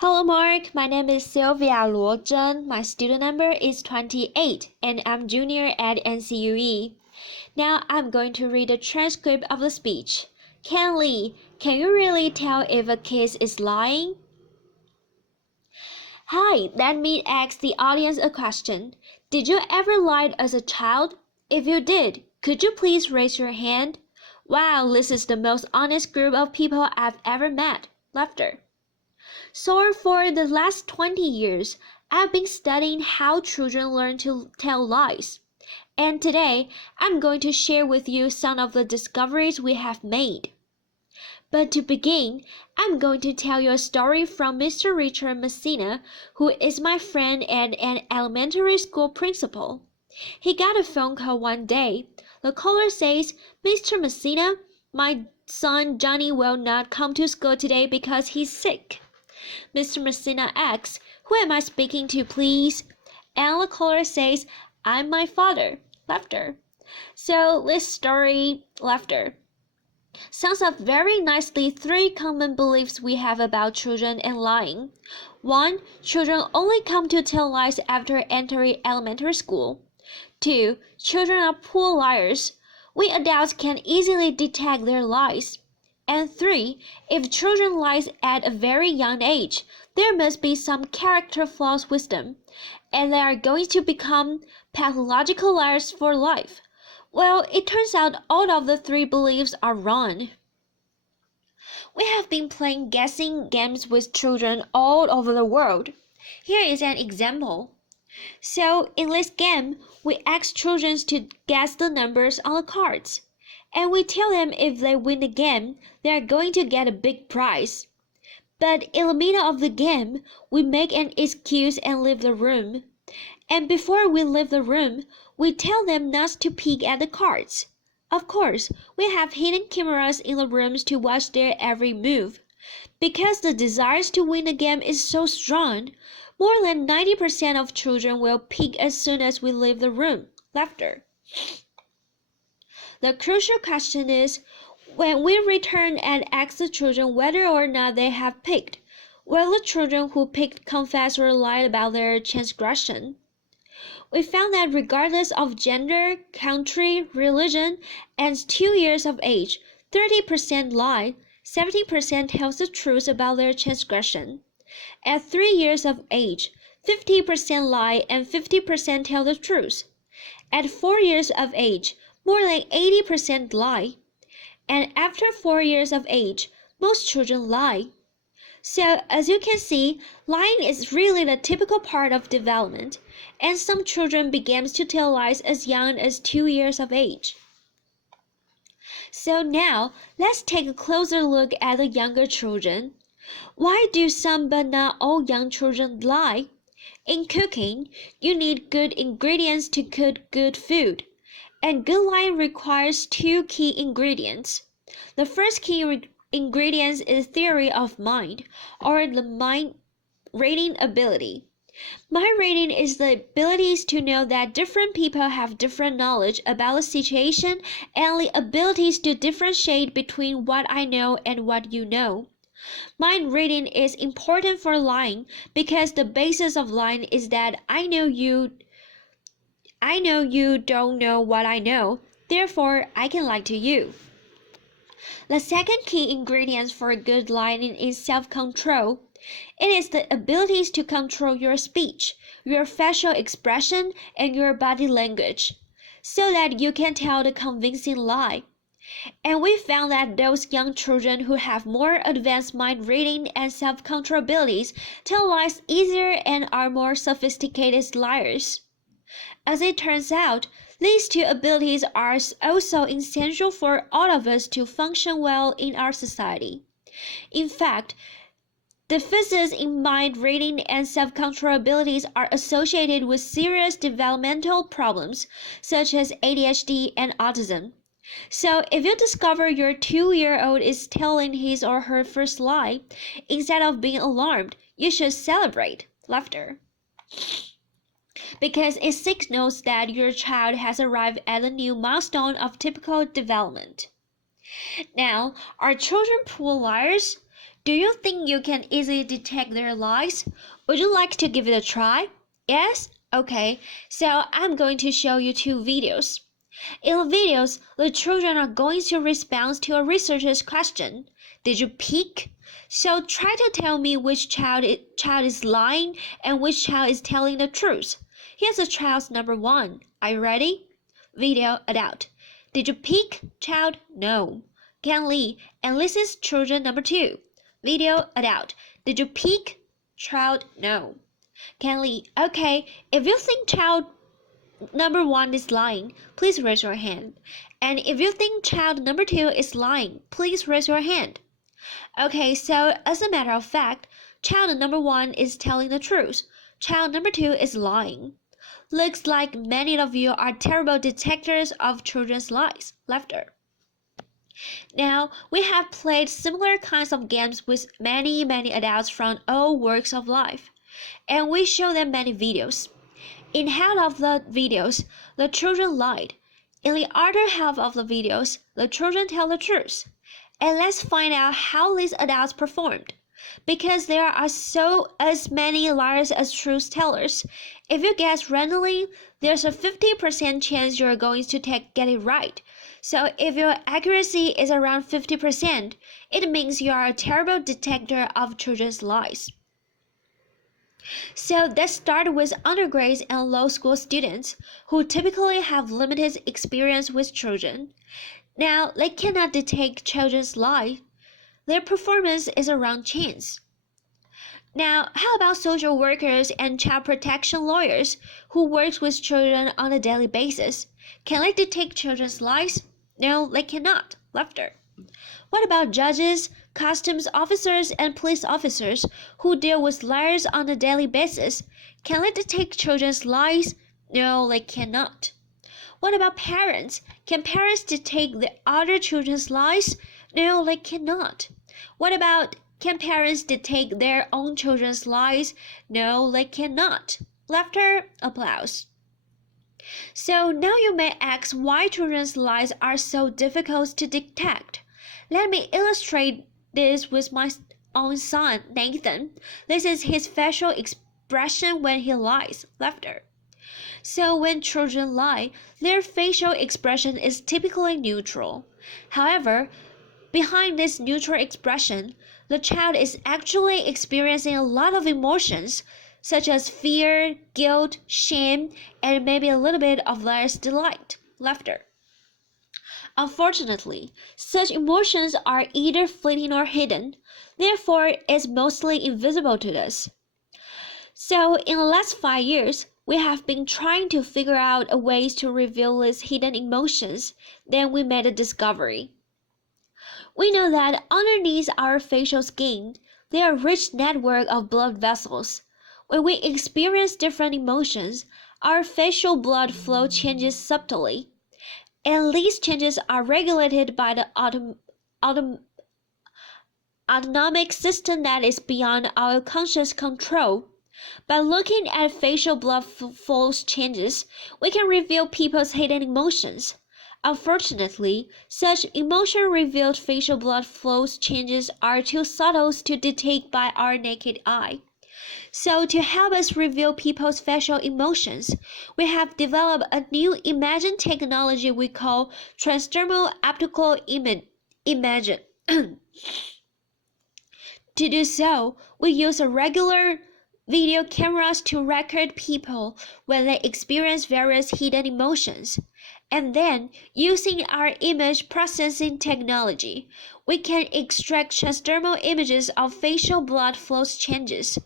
Hello, Mark. My name is Sylvia Luo Zhen. My student number is 28, and I'm junior at NCUE. Now I'm going to read a transcript of the speech. Kang Lee, can you really tell if a kiss is lying? Hi, let me ask the audience a question. Did you ever lie as a child? If you did, could you please raise your hand? Wow, this is the most honest group of people I've ever met. Laughter. So for the last 20 years, I've been studying how children learn to tell lies. And today, I'm going to share with you some of the discoveries we have made. But to begin, I'm going to tell you a story from Mr. Richard Messina, who is my friend and an elementary school principal. He got a phone call one day. The caller says, "Mr. Messina, my son Johnny will not come to school today because he's sick." Mr. Messina asks, "Who am I speaking to, please?" And the caller says, "I'm my father." Laughter. So this story, laughter, sums up very nicely three common beliefs we have about children and lying. 1. Children only come to tell lies after entering elementary school. 2. Children are poor liars. We adults can easily detect their lies. And 3. If children lie at a very young age, there must be some character flaws with them, and they are going to become pathological liars for life. Well, it turns out all of the three beliefs are wrong. We have been playing guessing games with children all over the world. Here is an example. So, in this game, we ask children to guess the numbers on the cards. And we tell them if they win the game, they are going to get a big prize. But in the middle of the game, we make an excuse and leave the room. And before we leave the room, we tell them not to peek at the cards. Of course, we have hidden cameras in the rooms to watch their every move. Because the desire to win the game is so strong, more than 90% of children will peek as soon as we leave the room. Laughter. The crucial question is, when we return and ask the children whether or not they have picked, will the children who picked confess or lie about their transgression? We found that regardless of gender, country, religion, and 2 years of age, 30% lie, 70% tells the truth about their transgression. At 3 years of age, 50% lie and 50% tell the truth. At 4 years of age, more than 80% lie. And after 4 years of age, most children lie. So, as you can see, lying is really the typical part of development, and some children begin to tell lies as young as 2 years of age. So now, let's take a closer look at the younger children. Why do some but not all young children lie? In cooking, you need good ingredients to cook good food. And good lying requires two key ingredients. The first key ingredient is theory of mind, or the mind reading ability. Mind reading is the ability to know that different people have different knowledge about a situation and the abilities to differentiate between what I know and what you know. Mind reading is important for lying because the basis of lying is that I know you don't know what I know, therefore I can lie to you. The second key ingredient for good lying is self-control. It is the ability to control your speech, your facial expression, and your body language, so that you can tell the convincing lie. And we found that those young children who have more advanced mind reading and self-control abilities tell lies easier and are more sophisticated liars. As it turns out, these two abilities are also essential for all of us to function well in our society. In fact, deficits in mind reading and self-control abilities are associated with serious developmental problems such as ADHD and autism. So if you discover your 2-year-old is telling his or her first lie, instead of being alarmed, you should celebrate. Laughter. Because it signals that your child has arrived at a new milestone of typical development. Now, are children poor liars? Do you think you can easily detect their lies? Would you like to give it a try? Yes? Okay, so I'm going to show you two videos. In the videos, the children are going to respond to a researcher's question. Did you peek? So try to tell me which child is lying and which child is telling the truth. Here's the child's number 1. Are you ready? Video adult. Did you peek? Child, no. Kang and listens children number 2. Video adult. Did you peek? Child, no. Kang okay, if you think child number 1 is lying, please raise your hand. And if you think child number 2 is lying, please raise your hand. Okay, so as a matter of fact, child number 1 is telling the truth. Child number 2 is lying. Looks like many of you are terrible detectors of children's lies. Laughter. Now, we have played similar kinds of games with many adults from all walks of life, and we show them many videos. In half of the videos, the children lied. In the other half of the videos, the children tell the truth. And let's find out how these adults performed. Because there are as many liars as truth tellers. If you guess randomly, there's a 50% chance you're going to get it right. So if your accuracy is around 50%, it means you are a terrible detector of children's lies. So let's start with undergrads and law school students who typically have limited experience with children. Now, they cannot detect children's lies. Their performance is around chance. Now, how about social workers and child protection lawyers who work with children on a daily basis? Can they detect children's lies? No, they cannot. Laughter. What about judges, customs officers, and police officers who deal with liars on a daily basis? Can they detect children's lies? No, they cannot. What about parents? Can parents detect the other children's lies? No, they cannot. What about can parents detect their own children's lies? No, they cannot. Laughter, applause. So now you may ask why children's lies are so difficult to detect. Let me illustrate this with my own son, Nathan. This is his facial expression when he lies. Laughter. So when children lie, their facial expression is typically neutral. However, behind this neutral expression, the child is actually experiencing a lot of emotions, such as fear, guilt, shame, and maybe a little bit of liar's delight, laughter. Unfortunately, such emotions are either fleeting or hidden, therefore it's mostly invisible to us. So in the last 5 years, we have been trying to figure out ways to reveal these hidden emotions. Then we made a discovery. We know that underneath our facial skin, there are a rich network of blood vessels. When we experience different emotions, our facial blood flow changes subtly, and these changes are regulated by the autonomic system that is beyond our conscious control. By looking at facial blood flow changes, we can reveal people's hidden emotions. Unfortunately, such emotion-revealed facial blood flow changes are too subtle to detect by our naked eye. So to help us reveal people's facial emotions, we have developed a new imaging technology we call transdermal optical imaging. To do so, we use a regular video cameras to record people when they experience various hidden emotions. And then, using our image processing technology, we can extract transdermal images of facial blood flow changes.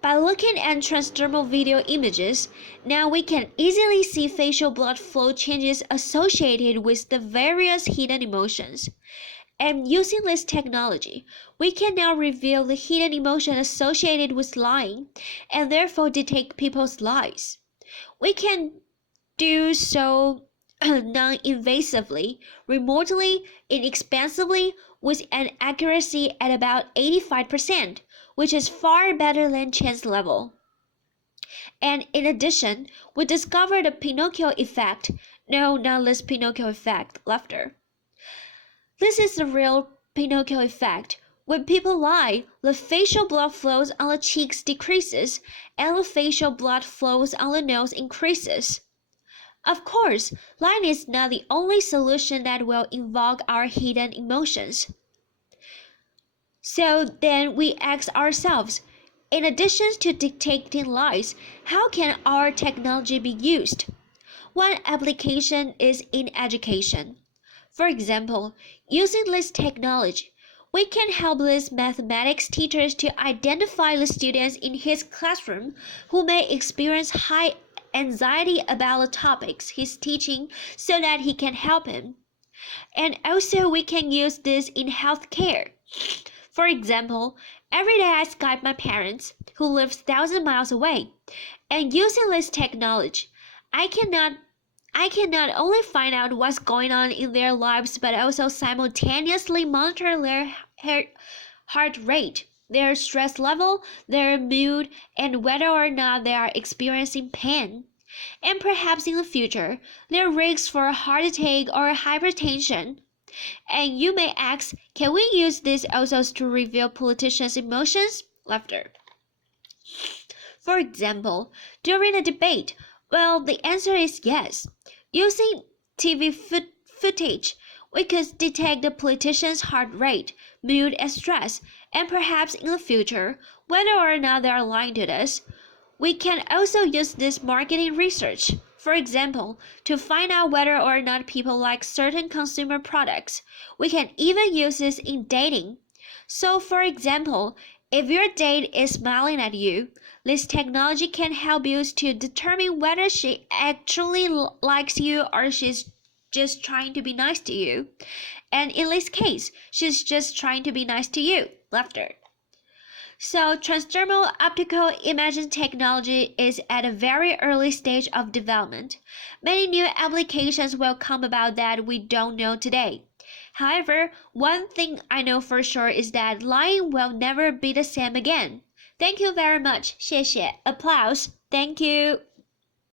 By looking at transdermal video images, now we can easily see facial blood flow changes associated with the various hidden emotions. And using this technology, we can now reveal the hidden emotion associated with lying and therefore detect people's lies. We can do so non-invasively, remotely, inexpensively, with an accuracy at about 85%, which is far better than chance level. And in addition, we discovered the Pinocchio effect. No, not this Pinocchio effect, laughter. This is the real Pinocchio effect. When people lie, the facial blood flows on the cheeks decreases, and the facial blood flows on the nose increases. Of course, lying is not the only solution that will invoke our hidden emotions. So then we ask ourselves, in addition to detecting lies, how can our technology be used? One application is in education. For example, using this technology, we can help these mathematics teachers to identify the students in his classroom who may experience high anxiety about the topics he's teaching so that he can help him. And also we can use this in healthcare. For example, every day I Skype my parents who live thousands of miles away, and using this technology, I can not only find out what's going on in their lives but also simultaneously monitor their heart rate, their stress level, their mood, and whether or not they are experiencing pain. And perhaps in the future, their risks for a heart attack or hypertension. And you may ask, can we use this also to reveal politicians' emotions? Laughter. For example, during a debate, well, the answer is yes. Using TV footage, we could detect the politician's heart rate, mood, and stress, and perhaps in the future, whether or not they are lying to us. We can also use this marketing research, for example, to find out whether or not people like certain consumer products. We can even use this in dating. So, for example, if your date is smiling at you, this technology can help you to determine whether she actually likes you or she's just trying to be nice to you. And in this case, she's just trying to be nice to you. Laughter. So, transdermal optical imaging technology is at a very early stage of development. Many new applications will come about that we don't know today. However, one thing I know for sure is that lying will never be the same again. Thank you very much. 谢谢. Applause. Thank you.